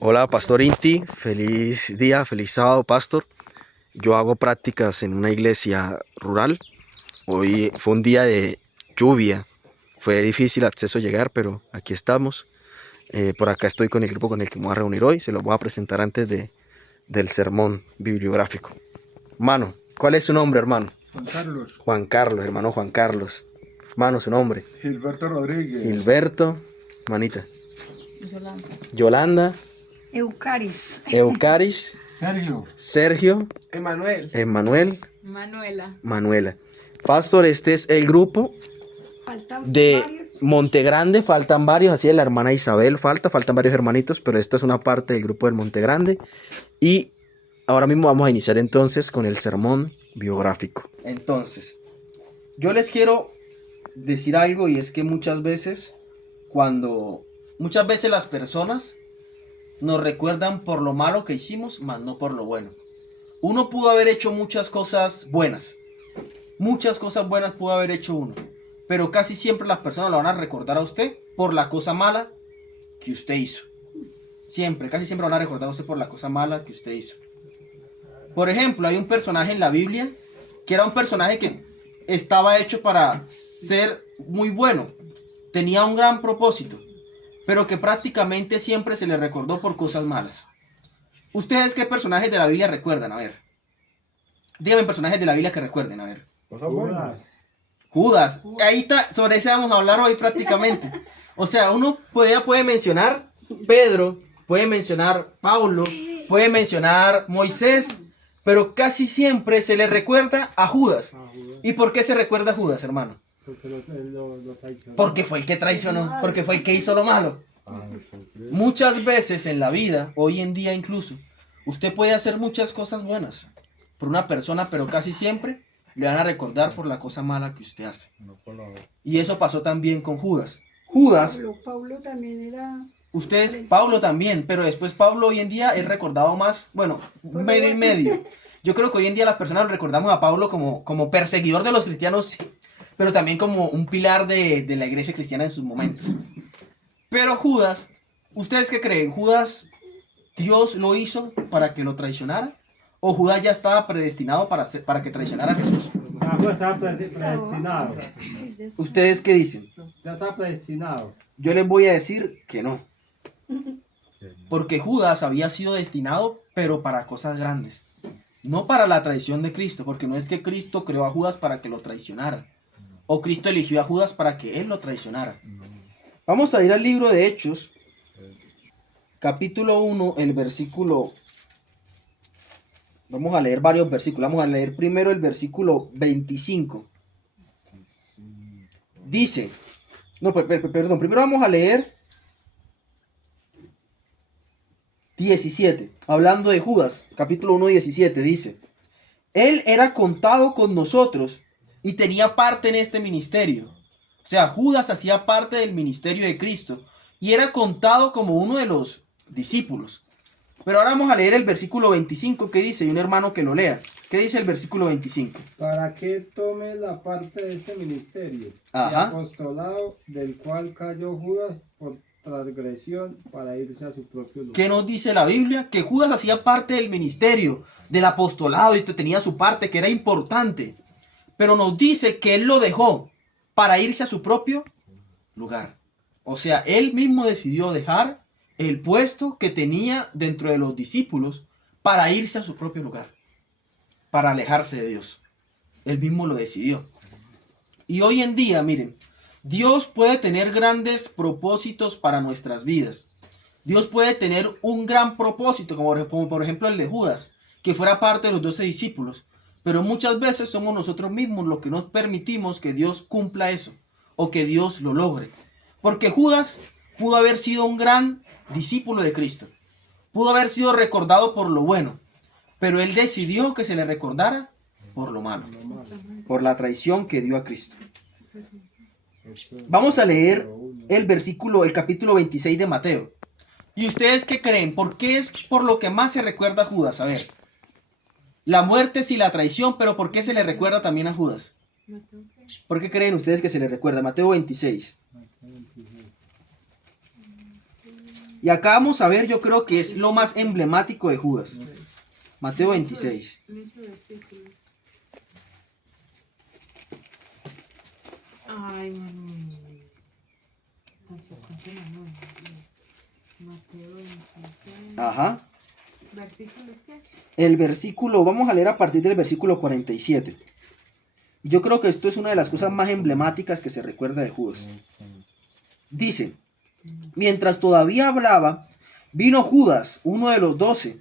Hola, Pastor Inti, feliz día, feliz sábado, Pastor. Yo hago prácticas en una iglesia rural. Hoy fue un día de lluvia, fue difícil acceso llegar, pero aquí estamos. Por acá estoy con el grupo con el que me voy a reunir hoy. Se lo voy a presentar antes del sermón bibliográfico. Hermano, ¿cuál es su nombre, hermano? Juan Carlos. Juan Carlos, hermano Juan Carlos. Hermano, su nombre. Gilberto Rodríguez. Gilberto, manita. Yolanda. Yolanda. Eucaris. Eucaris. Sergio. Sergio. Emanuel. Emanuel. Manuela. Manuela. Pastor, este es el grupo Faltan de varios. Monte Grande. Faltan varios, así es, la hermana Isabel faltan varios hermanitos, pero esta es una parte del grupo del Monte Grande. Y ahora mismo vamos a iniciar entonces con el sermón biográfico. Entonces, yo les quiero decir algo, y es que muchas veces las personas nos recuerdan por lo malo que hicimos, más no por lo bueno. Uno pudo haber hecho muchas cosas buenas. Muchas cosas buenas pudo haber hecho uno. Pero casi siempre las personas lo van a recordar a usted por la cosa mala que usted hizo. Casi siempre van a recordar a usted por la cosa mala que usted hizo. Por ejemplo, hay un personaje en la Biblia que era un personaje que estaba hecho para ser muy bueno. Tenía un gran propósito, pero que prácticamente siempre se le recordó por cosas malas. ¿Ustedes qué personajes de la Biblia recuerdan? A ver. Díganme personajes de la Biblia que recuerden, a ver. Cosas buenas. Judas. Ahí está, sobre ese vamos a hablar hoy prácticamente. O sea, uno puede mencionar Pedro, puede mencionar Pablo, puede mencionar Moisés, pero casi siempre se le recuerda a Judas. ¿Y por qué se recuerda a Judas, hermano? Porque fue el que traicionó, porque fue el que hizo lo malo. Muchas veces en la vida, hoy en día incluso, usted puede hacer muchas cosas buenas por una persona, pero casi siempre le van a recordar por la cosa mala que usted hace. Y eso pasó también con Judas. Pablo también era. Pablo también, pero después Pablo hoy en día es recordado más, bueno, medio y medio. Yo creo que hoy en día las personas recordamos a Pablo como perseguidor de los cristianos, sí, pero también como un pilar de la iglesia cristiana en sus momentos. Pero Judas, ¿ustedes qué creen? ¿Judas, Dios lo hizo para que lo traicionara? ¿O Judas ya estaba predestinado para que traicionara a Jesús? Judas estaba predestinado. ¿Ustedes qué dicen? Ya estaba predestinado. Yo les voy a decir que no. Porque Judas había sido destinado, pero para cosas grandes. No para la traición de Cristo, porque no es que Cristo creó a Judas para que lo traicionara. O Cristo eligió a Judas para que él lo traicionara. Vamos a ir al libro de Hechos, capítulo 1, el versículo... Vamos a leer varios versículos. Vamos a leer primero el versículo 25. Dice... No, perdón. Primero vamos a leer 17. Hablando de Judas, capítulo 1, 17. Dice... Él era contado con nosotros y tenía parte en este ministerio. O sea, Judas hacía parte del ministerio de Cristo y era contado como uno de los discípulos. Pero ahora vamos a leer el versículo 25 que dice, y un hermano que lo lea. ¿Qué dice el versículo 25? Para que tome la parte de este ministerio y apostolado del cual cayó Judas por transgresión para irse a su propio lugar. ¿Qué nos dice la Biblia? Que Judas hacía parte del ministerio, del apostolado, y tenía su parte que era importante. Pero nos dice que él lo dejó para irse a su propio lugar. O sea, él mismo decidió dejar el puesto que tenía dentro de los discípulos para irse a su propio lugar, para alejarse de Dios. Él mismo lo decidió. Y hoy en día, miren, Dios puede tener grandes propósitos para nuestras vidas. Dios puede tener un gran propósito, como por ejemplo el de Judas, que fuera parte de los 12 discípulos. Pero muchas veces somos nosotros mismos los que no permitimos que Dios cumpla eso, o que Dios lo logre. Porque Judas pudo haber sido un gran discípulo de Cristo. Pudo haber sido recordado por lo bueno, pero él decidió que se le recordara por lo malo, por la traición que dio a Cristo. Vamos a leer el capítulo 26 de Mateo. ¿Y ustedes qué creen? ¿Por qué es por lo que más se recuerda a Judas? A ver, la muerte sí, la traición, pero ¿por qué se le recuerda también a Judas? ¿Por qué creen ustedes que se le recuerda? Mateo 26. Y acá vamos a ver, yo creo que es lo más emblemático de Judas. Mateo 26. Ay, Manuel. Mateo 26. Ajá. ¿Versículos qué? El versículo, vamos a leer a partir del versículo 47. Yo creo que esto es una de las cosas más emblemáticas que se recuerda de Judas. Dice, mientras todavía hablaba, vino Judas, uno de los 12,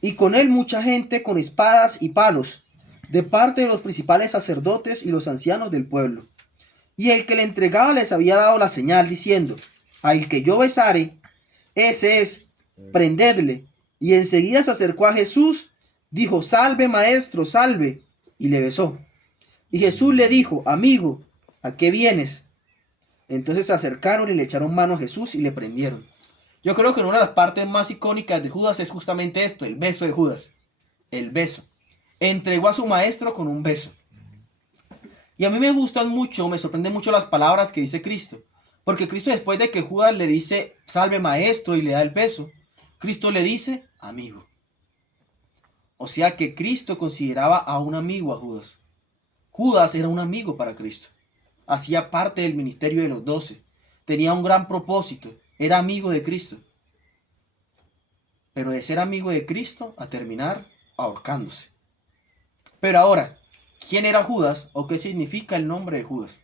y con él mucha gente con espadas y palos, de parte de los principales sacerdotes y los ancianos del pueblo. Y el que le entregaba les había dado la señal, diciendo, al que yo besare, ese es, prendedle. Y enseguida se acercó a Jesús, dijo, salve maestro, salve, y le besó. Y Jesús le dijo, amigo, ¿a qué vienes? Entonces se acercaron y le echaron mano a Jesús y le prendieron. Yo creo que una de las partes más icónicas de Judas es justamente esto, el beso de Judas. El beso. Entregó a su maestro con un beso. Y a mí me gustan mucho, me sorprenden mucho las palabras que dice Cristo. Porque Cristo, después de que Judas le dice, salve maestro, y le da el beso, Cristo le dice, amigo. O sea que Cristo consideraba a un amigo a Judas. Judas era un amigo para Cristo. Hacía parte del ministerio de los 12. Tenía un gran propósito. Era amigo de Cristo. Pero de ser amigo de Cristo a terminar ahorcándose. Pero ahora, ¿quién era Judas o qué significa el nombre de Judas?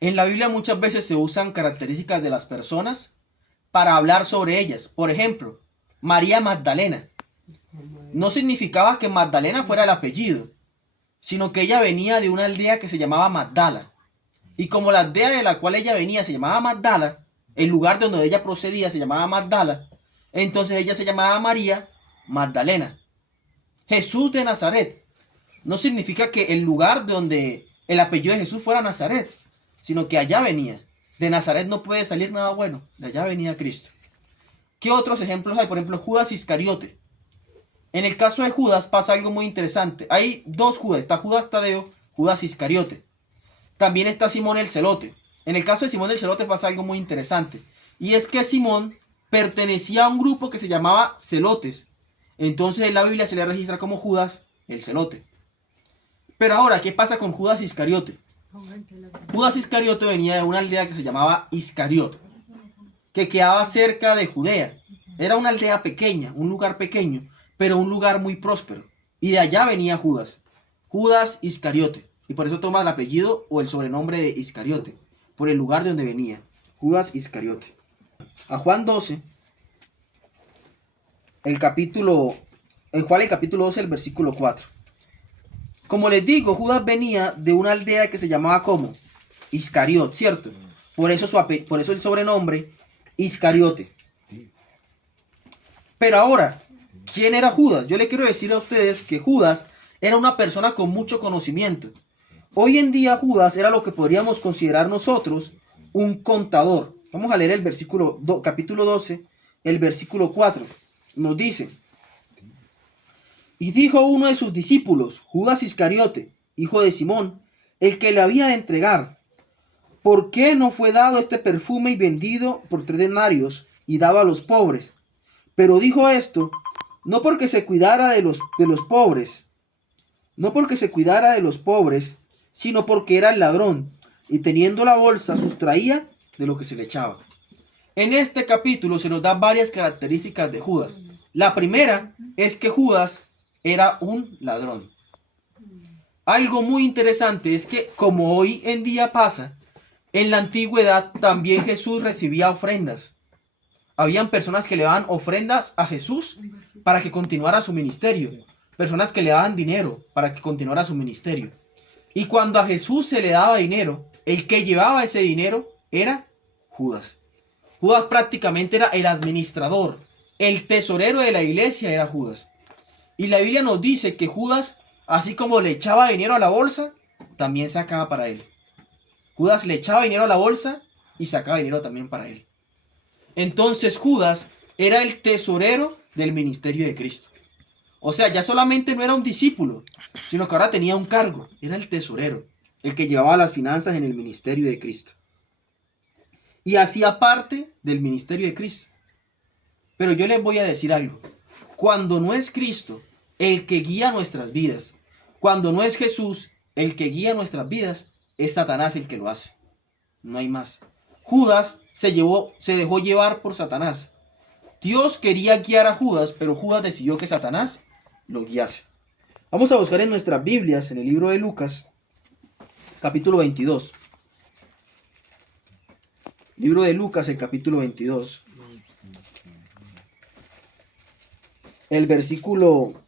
En la Biblia muchas veces se usan características de las personas para hablar sobre ellas. Por ejemplo, María Magdalena. No significaba que Magdalena fuera el apellido, sino que ella venía de una aldea que se llamaba Magdala. Y como la aldea de la cual ella venía se llamaba Magdala, el lugar de donde ella procedía se llamaba Magdala, entonces ella se llamaba María Magdalena. Jesús de Nazaret no significa que el lugar donde el apellido de Jesús fuera Nazaret, sino que allá venía. De Nazaret no puede salir nada bueno, de allá venía Cristo. ¿Qué otros ejemplos hay? Por ejemplo, Judas Iscariote. En el caso de Judas pasa algo muy interesante. Hay dos Judas, está Judas Tadeo, Judas Iscariote. También está Simón el Celote. En el caso de Simón el Celote pasa algo muy interesante. Y es que Simón pertenecía a un grupo que se llamaba Celotes. Entonces en la Biblia se le registra como Judas el Celote. Pero ahora, ¿qué pasa con Judas Iscariote? Judas Iscariote venía de una aldea que se llamaba Iscariot, que quedaba cerca de Judea. Era una aldea pequeña, un lugar pequeño, pero un lugar muy próspero. Y de allá venía Judas, Judas Iscariote. Y por eso toma el apellido o el sobrenombre de Iscariote, por el lugar de donde venía, Judas Iscariote. A Juan 12, el capítulo 12, el versículo 4. Como les digo, Judas venía de una aldea que se llamaba como Iscariot, ¿cierto? Por eso el sobrenombre Iscariote. Pero ahora, ¿quién era Judas? Yo le quiero decir a ustedes que Judas era una persona con mucho conocimiento. Hoy en día Judas era lo que podríamos considerar nosotros un contador. Vamos a leer el capítulo 12, el versículo 4. Nos dice: y dijo uno de sus discípulos, Judas Iscariote, hijo de Simón, el que le había de entregar: ¿por qué no fue dado este perfume y vendido por 3 denarios y dado a los pobres? Pero dijo esto no porque se cuidara de los pobres, sino porque era el ladrón, y teniendo la bolsa sustraía de lo que se le echaba. En este capítulo se nos da varias características de Judas. La primera es que Judas era un ladrón. Algo muy interesante es que, como hoy en día pasa, en la antigüedad también Jesús recibía ofrendas. Habían personas que le daban ofrendas a Jesús para que continuara su ministerio. Personas que le daban dinero para que continuara su ministerio. Y cuando a Jesús se le daba dinero, el que llevaba ese dinero era Judas. Judas prácticamente era el administrador. El tesorero de la iglesia era Judas. Y la Biblia nos dice que Judas, así como le echaba dinero a la bolsa, también sacaba para él. Judas le echaba dinero a la bolsa y sacaba dinero también para él. Entonces Judas era el tesorero del ministerio de Cristo. O sea, ya solamente no era un discípulo, sino que ahora tenía un cargo. Era el tesorero, el que llevaba las finanzas en el ministerio de Cristo. y hacía parte del ministerio de Cristo. Pero yo les voy a decir algo. Cuando no es Cristo el que guía nuestras vidas, cuando no es Jesús el que guía nuestras vidas, es Satanás el que lo hace. No hay más. Judas se dejó llevar por Satanás. Dios quería guiar a Judas, pero Judas decidió que Satanás lo guiase. Vamos a buscar en nuestras Biblias, en el libro de Lucas, capítulo 22. Libro de Lucas, el capítulo 22. El versículo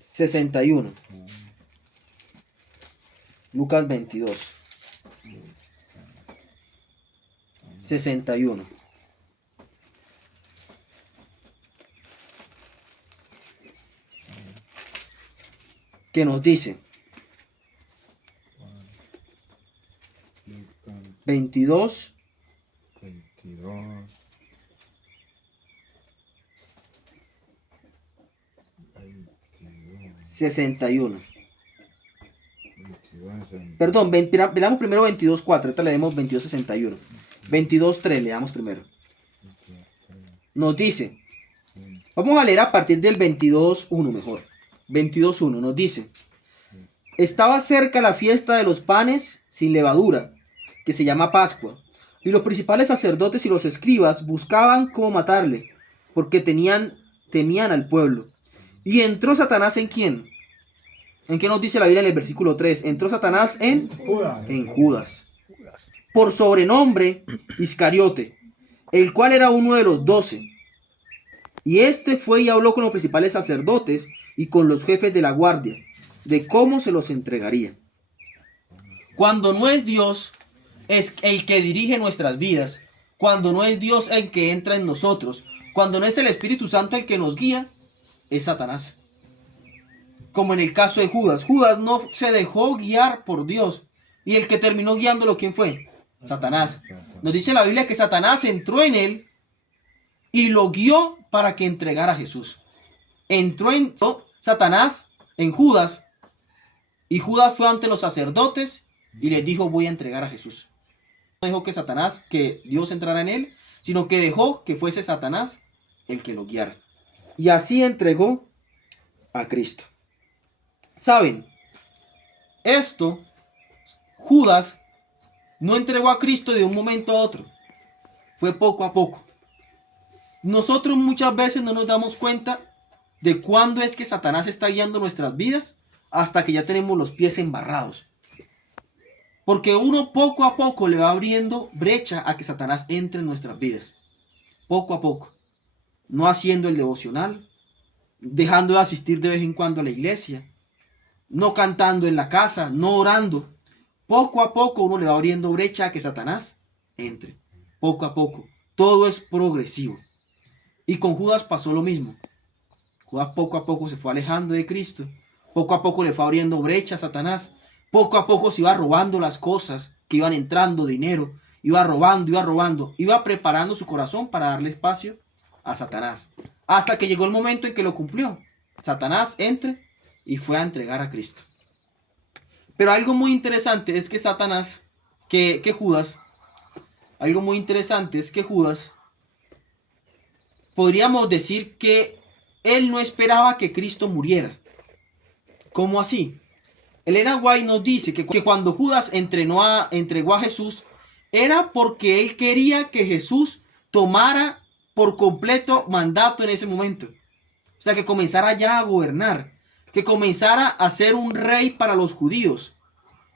61. Lucas 22. 61. Que nos dice 22 61. Perdón, leamos primero 22.4, ahorita leemos 22.61. 22.3 leamos primero. Nos dice, vamos a leer a partir del 22.1 mejor. 22.1 nos dice, estaba cerca la fiesta de los panes sin levadura, que se llama Pascua, y los principales sacerdotes y los escribas buscaban cómo matarle, porque temían al pueblo. Y entró Satanás ¿en quién? ¿En qué nos dice la Biblia en el versículo 3? Entró Satanás en Judas. Por sobrenombre Iscariote, el cual era uno de los 12. Y este fue y habló con los principales sacerdotes y con los jefes de la guardia, de cómo se los entregaría. Cuando no es Dios es el que dirige nuestras vidas, cuando no es Dios el que entra en nosotros, cuando no es el Espíritu Santo el que nos guía, es Satanás. Como en el caso de Judas. Judas no se dejó guiar por Dios. Y el que terminó guiándolo, ¿quién fue? Satanás. Nos dice la Biblia que Satanás entró en él y lo guió para que entregara a Jesús. Entró Satanás en Judas y Judas fue ante los sacerdotes y les dijo, voy a entregar a Jesús. No dejó que Dios entrara en él, sino que dejó que fuese Satanás el que lo guiara. Y así entregó a Cristo. ¿Saben? Judas no entregó a Cristo de un momento a otro. Fue poco a poco. Nosotros muchas veces no nos damos cuenta de cuándo es que Satanás está guiando nuestras vidas hasta que ya tenemos los pies embarrados. Porque uno poco a poco le va abriendo brecha a que Satanás entre en nuestras vidas. Poco a poco. No haciendo el devocional, dejando de asistir de vez en cuando a la iglesia, no cantando en la casa, no orando. Poco a poco uno le va abriendo brecha a que Satanás entre. Poco a poco. Todo es progresivo. Y con Judas pasó lo mismo. Judas poco a poco se fue alejando de Cristo. Poco a poco le fue abriendo brecha a Satanás. Poco a poco se iba robando las cosas que iban entrando, dinero. Iba robando. Iba preparando su corazón para darle espacio a Satanás. Hasta que llegó el momento en que lo cumplió. Satanás entre y fue a entregar a Cristo. Pero algo muy interesante es que Judas, podríamos decir que él no esperaba que Cristo muriera. ¿Cómo así? Elena White nos dice que cuando Judas entregó a Jesús, era porque él quería que Jesús tomara por completo mandato en ese momento. O sea, que comenzara ya a gobernar, que comenzara a ser un rey para los judíos.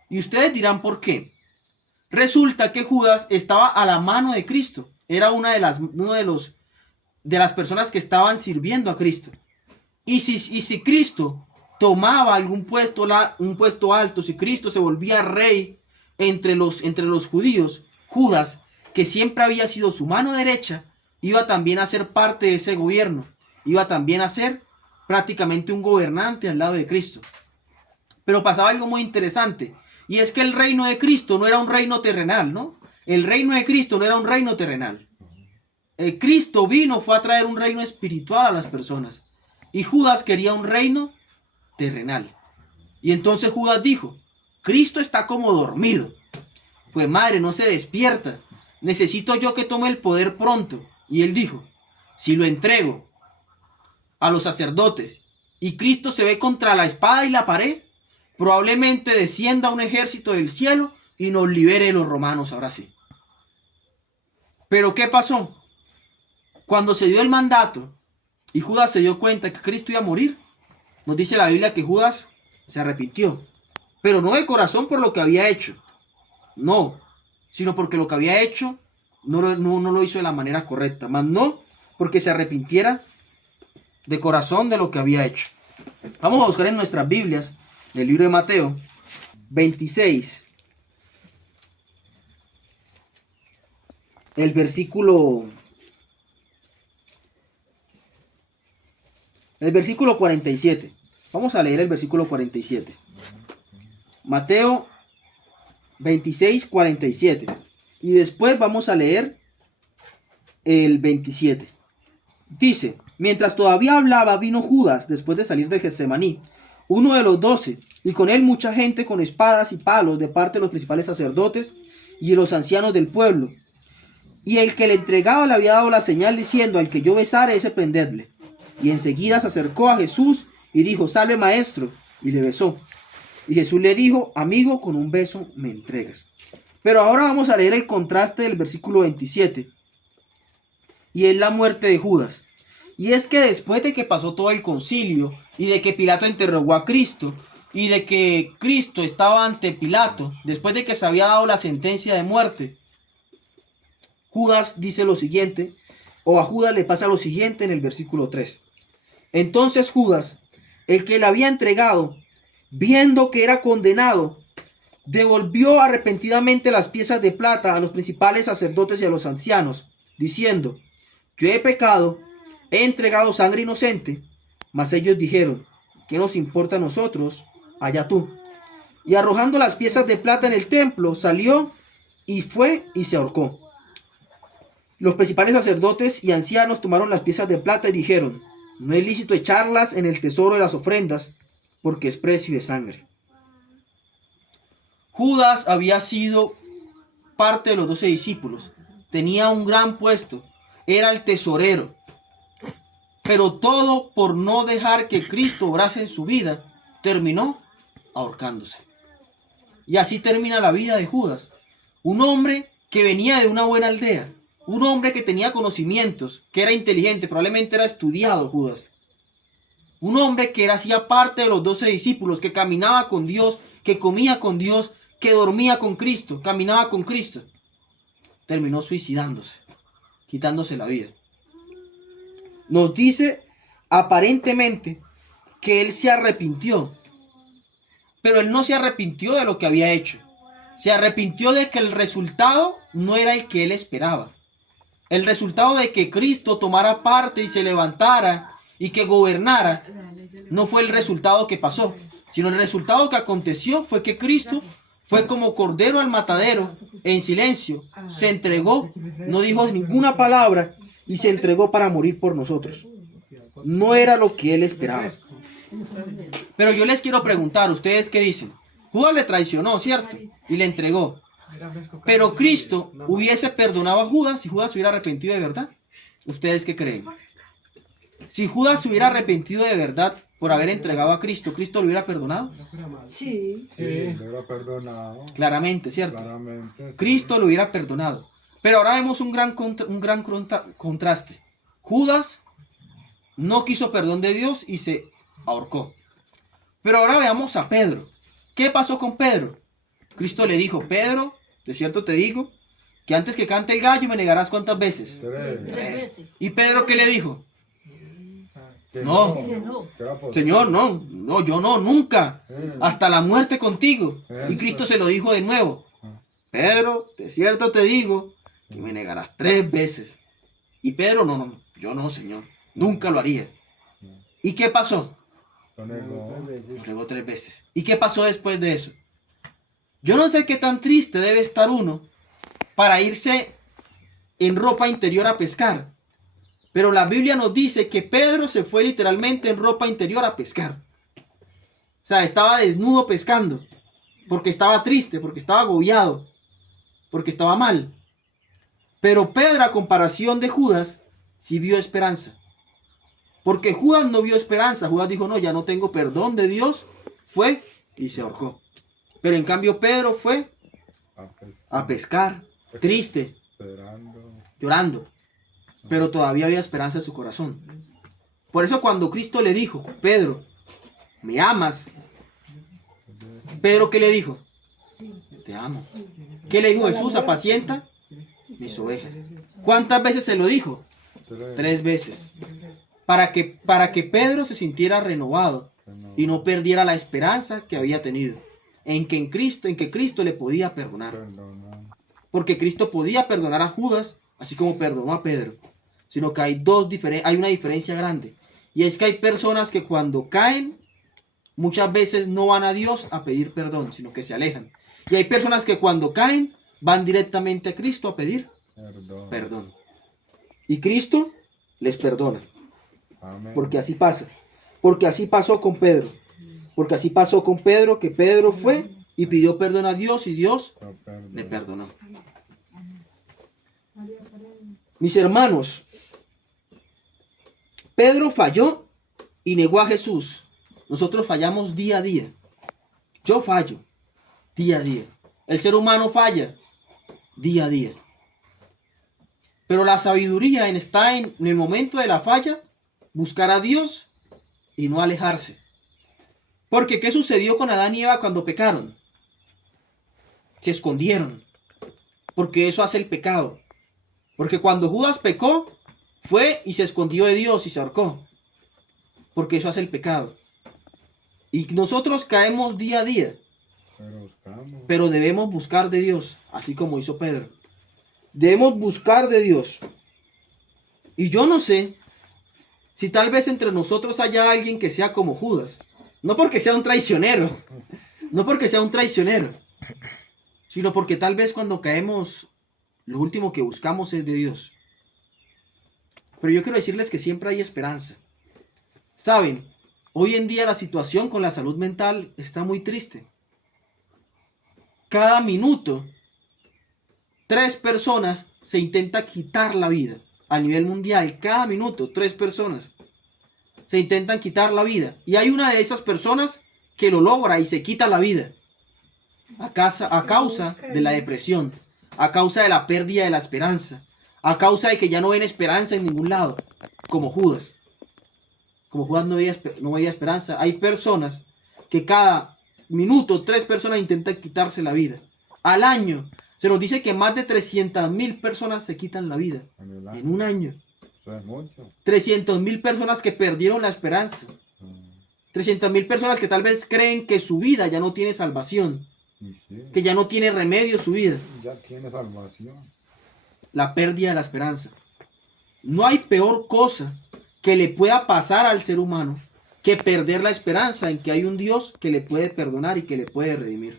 Y ustedes dirán por qué. Resulta que Judas estaba a la mano de Cristo. Era una de las personas que estaban sirviendo a Cristo. Y si Cristo tomaba algún un puesto alto, si Cristo se volvía rey entre los judíos, Judas, que siempre había sido su mano derecha, iba también a ser parte de ese gobierno. Iba también a ser prácticamente un gobernante al lado de Cristo. Pero pasaba algo muy interesante. Y es que el reino de Cristo no era un reino terrenal, ¿no? El reino de Cristo no era un reino terrenal. Cristo fue a traer un reino espiritual a las personas. Y Judas quería un reino terrenal. Y entonces Judas dijo, Cristo está como dormido. pues madre, no se despierta. Necesito yo que tome el poder pronto. Y él dijo, si lo entrego a los sacerdotes y Cristo se ve contra la espada y la pared, probablemente descienda un ejército del cielo y nos libere de los romanos, ahora sí. Pero ¿qué pasó? Cuando se dio el mandato y Judas se dio cuenta que Cristo iba a morir, nos dice la Biblia que Judas se arrepintió, pero no de corazón por lo que había hecho, no, sino porque lo que había hecho no lo hizo de la manera correcta, más no porque se arrepintiera de corazón de lo que había hecho. Vamos a buscar en nuestras Biblias, en el libro de Mateo 26, el versículo 47. Vamos a leer el versículo 47. Mateo 26, 47. Y después vamos a leer el 27. Dice, mientras todavía hablaba, vino Judas, después de salir de Getsemaní, uno de los 12, y con él mucha gente con espadas y palos de parte de los principales sacerdotes y de los ancianos del pueblo. Y el que le entregaba le había dado la señal diciendo, al que yo besare, ese prendedle. Y enseguida se acercó a Jesús y dijo, salve maestro, y le besó. Y Jesús le dijo, amigo, con un beso me entregas. Pero ahora vamos a leer el contraste del versículo 27. Y es la muerte de Judas. Y es que después de que pasó todo el concilio, y de que Pilato interrogó a Cristo, y de que Cristo estaba ante Pilato, después de que se había dado la sentencia de muerte, Judas dice lo siguiente, o a Judas le pasa lo siguiente en el versículo 3. Entonces Judas, el que le había entregado, viendo que era condenado, devolvió arrepentidamente las piezas de plata a los principales sacerdotes y a los ancianos, diciendo, yo he pecado, he entregado sangre inocente. Mas ellos dijeron, ¿qué nos importa a nosotros? Allá tú. Y arrojando las piezas de plata en el templo, salió y fue y se ahorcó. Los principales sacerdotes y ancianos tomaron las piezas de plata y dijeron, no es lícito echarlas en el tesoro de las ofrendas, porque es precio de sangre. Judas había sido parte de los 12 discípulos, tenía un gran puesto, era el tesorero, pero todo por no dejar que Cristo obrase en su vida, terminó ahorcándose. Y así termina la vida de Judas, un hombre que venía de una buena aldea, un hombre que tenía conocimientos, que era inteligente, probablemente era estudiado Judas. Un hombre que hacía parte de los 12 discípulos, que caminaba con Dios, que comía con Dios, que dormía con Cristo, caminaba con Cristo. Terminó suicidándose, quitándose la vida. Nos dice aparentemente que él se arrepintió, pero él no se arrepintió de lo que había hecho. Se arrepintió de que el resultado no era el que él esperaba. El resultado de que Cristo tomara parte y se levantara y que gobernara no fue el resultado que pasó, sino el resultado que aconteció fue que Cristo fue como cordero al matadero, en silencio, se entregó, no dijo ninguna palabra y se entregó para morir por nosotros. No era lo que él esperaba. Pero yo les quiero preguntar, ¿ustedes qué dicen? Judas le traicionó, ¿cierto? Y le entregó. Pero Cristo hubiese perdonado a Judas si Judas se hubiera arrepentido de verdad. ¿Ustedes qué creen? Si Judas se hubiera arrepentido de verdad por haber entregado a Cristo, ¿Cristo lo hubiera perdonado? Sí. Sí, lo hubiera perdonado. Claramente, ¿cierto? Claramente. Sí. Cristo lo hubiera perdonado. Pero ahora vemos un gran contraste. Judas no quiso perdón de Dios y se ahorcó. Pero ahora veamos a Pedro. ¿Qué pasó con Pedro? Cristo le dijo, Pedro, de cierto te digo, que antes que cante el gallo me negarás ¿cuántas veces? 3. 3 veces. ¿Y Pedro qué le dijo? Que No. Que era posible. Señor, no, yo no, nunca. Hasta la muerte contigo. Y Eso. Cristo se lo dijo de nuevo. Pedro, de cierto te digo, que me negarás 3 veces. Y Pedro, no, yo no, Señor, nunca lo haría. ¿Y qué pasó? Lo negó. Lo negó 3 veces. ¿Y qué pasó después de eso? Yo no sé qué tan triste debe estar uno para irse en ropa interior a pescar. Pero la Biblia nos dice que Pedro se fue literalmente en ropa interior a pescar. O sea, estaba desnudo pescando. Porque estaba triste, porque estaba agobiado. porque estaba mal. Pero Pedro, a comparación de Judas, sí vio esperanza. Porque Judas no vio esperanza. Judas dijo, no, ya no tengo perdón de Dios. Fue y se ahorcó. Pero en cambio Pedro fue a pescar, triste, Esperando. llorando. Pero todavía había esperanza en su corazón. Por eso cuando Cristo le dijo, Pedro, ¿me amas? Pedro, ¿qué le dijo? Te amo. ¿Qué le dijo Jesús? Apacienta mis ovejas. ¿Cuántas veces se lo dijo? 3 veces. Para que Pedro se sintiera renovado y no perdiera la esperanza que había tenido en que Cristo le podía perdonar. Porque Cristo podía perdonar a Judas, así como perdonó a Pedro. Sino que hay una diferencia grande. Y es que hay personas que cuando caen, muchas veces no van a Dios a pedir perdón, sino que se alejan. Y hay personas que cuando caen, van directamente a Cristo a pedir perdón. Y Cristo les perdona. Amén. Porque así pasa. Porque así pasó con Pedro. Porque así pasó con Pedro, que Pedro fue y pidió perdón a Dios y Dios le perdonó. Mis hermanos, Pedro falló y negó a Jesús. Nosotros fallamos día a día. Yo fallo día a día. El ser humano falla día a día. Pero la sabiduría está en el momento de la falla, buscar a Dios y no alejarse. Porque ¿qué sucedió con Adán y Eva cuando pecaron? Se escondieron. Porque eso hace el pecado. Porque cuando Judas pecó, fue y se escondió de Dios y se ahorcó. Porque eso hace el pecado. Y nosotros caemos día a día. Pero debemos buscar de Dios, así como hizo Pedro. Debemos buscar de Dios. Y yo no sé si tal vez entre nosotros haya alguien que sea como Judas. No porque sea un traicionero. No porque sea un traicionero. Sino porque tal vez cuando caemos, lo último que buscamos es de Dios. Pero yo quiero decirles que siempre hay esperanza. Saben, hoy en día la situación con la salud mental está muy triste. Cada minuto, 3 personas se intentan quitar la vida. A nivel mundial, cada minuto, 3 personas se intentan quitar la vida. Y hay una de esas personas que lo logra y se quita la vida. A causa de la depresión, a causa de la pérdida de la esperanza, a causa de que ya no ven esperanza en ningún lado, como Judas. Como Judas no veía esperanza. Hay personas que cada minuto 3 personas intentan quitarse la vida. Al año se nos dice que más de 300.000 personas se quitan la vida. En un año. Eso es mucho. 300.000 personas que perdieron la esperanza. 300.000 personas que tal vez creen que su vida ya no tiene salvación. Sí. Que ya no tiene remedio su vida. Ya tiene salvación. La pérdida de la esperanza. No hay peor cosa que le pueda pasar al ser humano que perder la esperanza en que hay un Dios que le puede perdonar y que le puede redimir.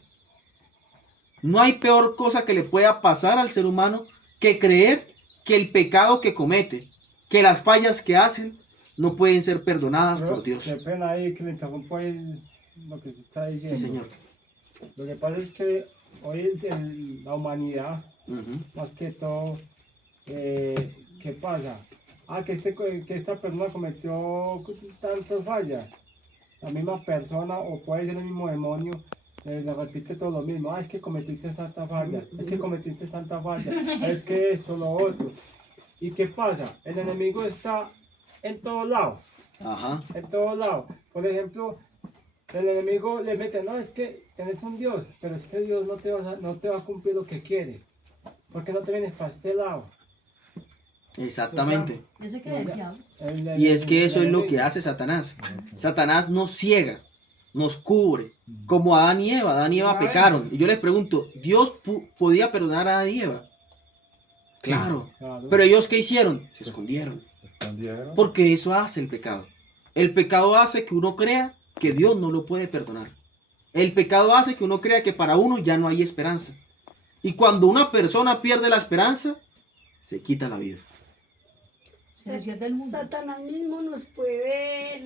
No hay peor cosa que le pueda pasar al ser humano que creer que el pecado que comete, que las fallas que hacen, no pueden ser perdonadas por Dios. Qué pena ahí que le interrumpo ahí lo que se está diciendo. Sí, señor. Lo que pasa es que hoy la humanidad, más que todo, ¿qué pasa? Que esta persona cometió tantas fallas. La misma persona, o puede ser el mismo demonio, le repite todo lo mismo. Es que cometiste tanta falla, es que cometiste tanta falla, es que esto, lo otro. ¿Y qué pasa? El enemigo está en todos lados. Ajá. En todos lados. Por ejemplo, el enemigo le mete, no, es que tenés un Dios, pero es que Dios no te va a cumplir lo que quiere. Porque no te vienes para este lado. Exactamente. Ese que el diablo. Y es que eso es lo que hace Satanás. Satanás nos ciega, nos cubre, como Adán y Eva. Adán y Eva pecaron. Y yo les pregunto, ¿Dios podía perdonar a Adán y Eva? Claro. Pero ellos, ¿qué hicieron? Se escondieron. Porque eso hace el pecado. El pecado hace que uno crea que Dios no lo puede perdonar. El pecado hace que uno crea que para uno ya no hay esperanza. Y cuando una persona pierde la esperanza, se quita la vida. Satanás mismo nos puede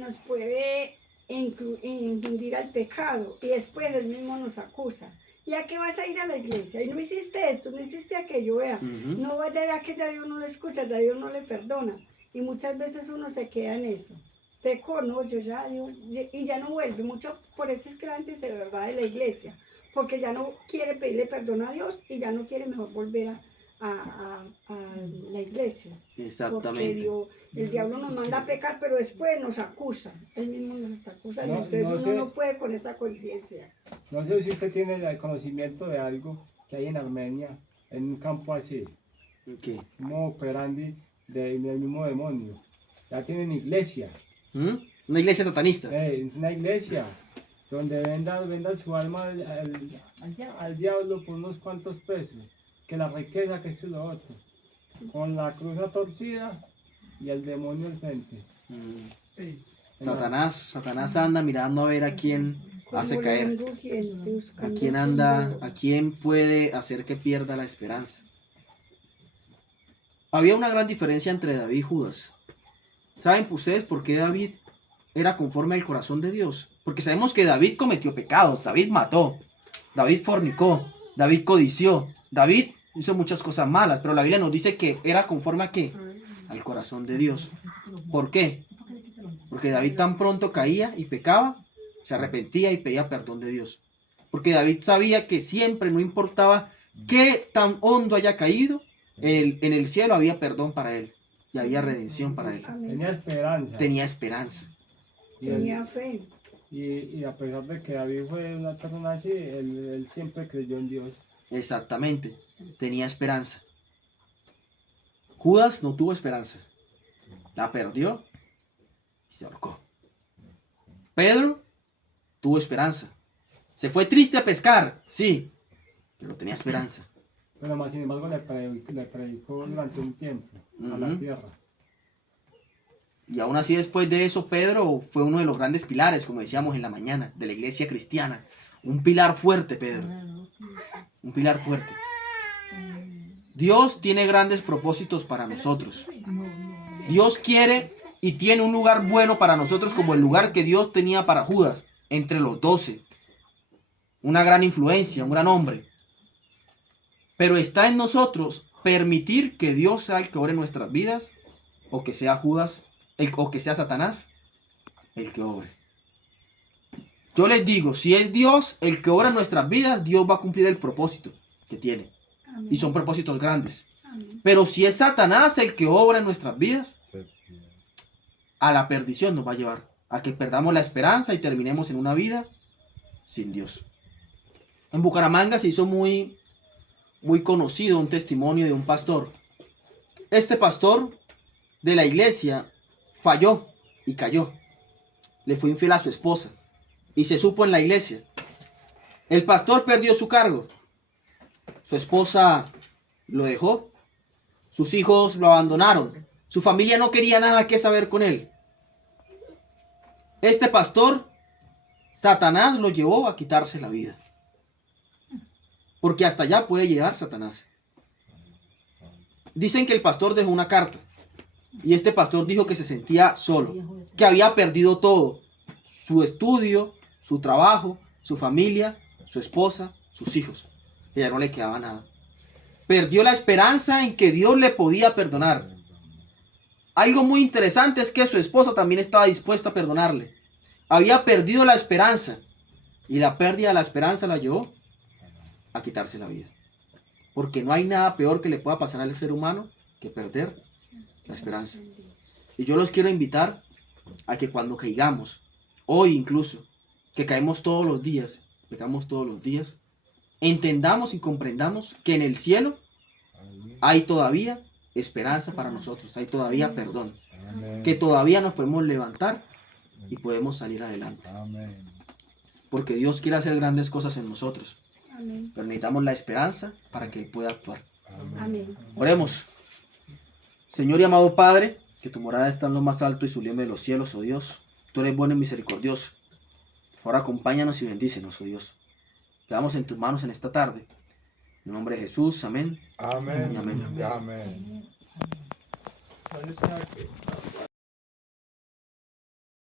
infundir al pecado y después él mismo nos acusa. ¿Y a qué vas a ir a la iglesia? Y no hiciste esto, no hiciste aquello, vea. Ujú. No vaya ya que ya Dios no le escucha, ya Dios no le perdona. Y muchas veces uno se queda en eso. Pecó, no, yo ya, y ya no vuelve. Mucho, por eso es que la gente se va de la iglesia. Porque ya no quiere pedirle perdón a Dios y ya no quiere mejor volver a la iglesia. Porque Exactamente. el diablo nos manda a pecar, pero después nos acusa. Él mismo nos está acusando. No, Entonces no uno sé. no puede con esa conciencia. No sé si usted tiene el conocimiento de algo que hay en Armenia, en un campo así, ¿Qué? un operandi del mismo demonio. Ya tienen iglesia, ¿Mm? Una iglesia satanista. es una iglesia donde venda su alma al diablo por unos cuantos pesos, que la riqueza, que es lo otro, con la cruz torcida y el demonio al frente. Satanás anda mirando a ver a quién hace Como caer, león rugiente, a buscando quién su anda, devorador. a quién puede hacer que pierda la esperanza. Había una gran diferencia entre David y Judas. ¿Saben ustedes por qué David era conforme al corazón de Dios? Porque sabemos que David cometió pecados, David mató, David fornicó, David codició, David hizo muchas cosas malas, pero la Biblia nos dice que era conforme a qué? Al corazón de Dios. ¿Por qué? Porque David tan pronto caía y pecaba, se arrepentía y pedía perdón de Dios. Porque David sabía que siempre, no importaba qué tan hondo haya caído, en el cielo había perdón para él y había redención para él. Amén. Tenía esperanza. Tenía esperanza. Y, él- Tenía fe. y a pesar de que David fue una persona así, él siempre creyó en Dios. Exactamente. Tenía esperanza. Judas no tuvo esperanza. La perdió y se ahorcó. Pedro tuvo esperanza. Se fue triste a pescar, sí, pero tenía esperanza. Pero más sin embargo le predicó durante un tiempo a la Ujú. tierra. Y aún así, después de eso, Pedro fue uno de los grandes pilares, como decíamos en la mañana, de la iglesia cristiana. Un pilar fuerte, Pedro. Un pilar fuerte. Dios tiene grandes propósitos para nosotros. Dios quiere y tiene un lugar bueno para nosotros, como el lugar que Dios tenía para Judas, entre los 12. Una gran influencia, un gran hombre. Pero está en nosotros permitir que Dios sea el que obre nuestras vidas, o que sea Judas, o que sea Satanás el que obre. Yo les digo, si es Dios el que obra en nuestras vidas, Dios va a cumplir el propósito que tiene. Amén. Y son propósitos grandes. Amén. Pero si es Satanás el que obra en nuestras vidas, Se- a la perdición nos va a llevar. A que perdamos la esperanza y terminemos en una vida sin Dios. En Bucaramanga se hizo muy conocido un testimonio de un pastor. Este pastor de la iglesia falló y cayó. Le fue infiel a su esposa y se supo en la iglesia. El pastor perdió su cargo. Su esposa lo dejó. Sus hijos lo abandonaron. Su familia no quería nada que saber con él. Este pastor, Satanás lo llevó a quitarse la vida. Porque hasta allá puede llegar Satanás. Dicen que el pastor dejó una carta. Y este pastor dijo que se sentía solo. Que había perdido todo. Su estudio, su trabajo, su familia, su esposa, sus hijos. Que ya no le quedaba nada. Perdió la esperanza en que Dios le podía perdonar. Algo muy interesante es que su esposa también estaba dispuesta a perdonarle. Había perdido la esperanza. Y la pérdida de la esperanza la llevó a quitarse la vida. Porque no hay nada peor que le pueda pasar al ser humano que perder la esperanza. Y yo los quiero invitar a que cuando caigamos, hoy incluso, que caemos todos los días, pecamos todos los días, entendamos y comprendamos que en el cielo hay todavía esperanza para nosotros, hay todavía perdón, Amén. que todavía nos podemos levantar y podemos salir adelante. Amén. Porque Dios quiere hacer grandes cosas en nosotros. Amén. Pero necesitamos la esperanza para que Él pueda actuar. Amén. Oremos. Señor y amado Padre, que tu morada está en lo más alto y sublime de los cielos, oh Dios. Tú eres bueno y misericordioso. Por favor, acompáñanos y bendícenos, oh Dios. Quedamos en tus manos en esta tarde. En el nombre de Jesús, amén. Amén. Amén. Amén. ¿Dónde está?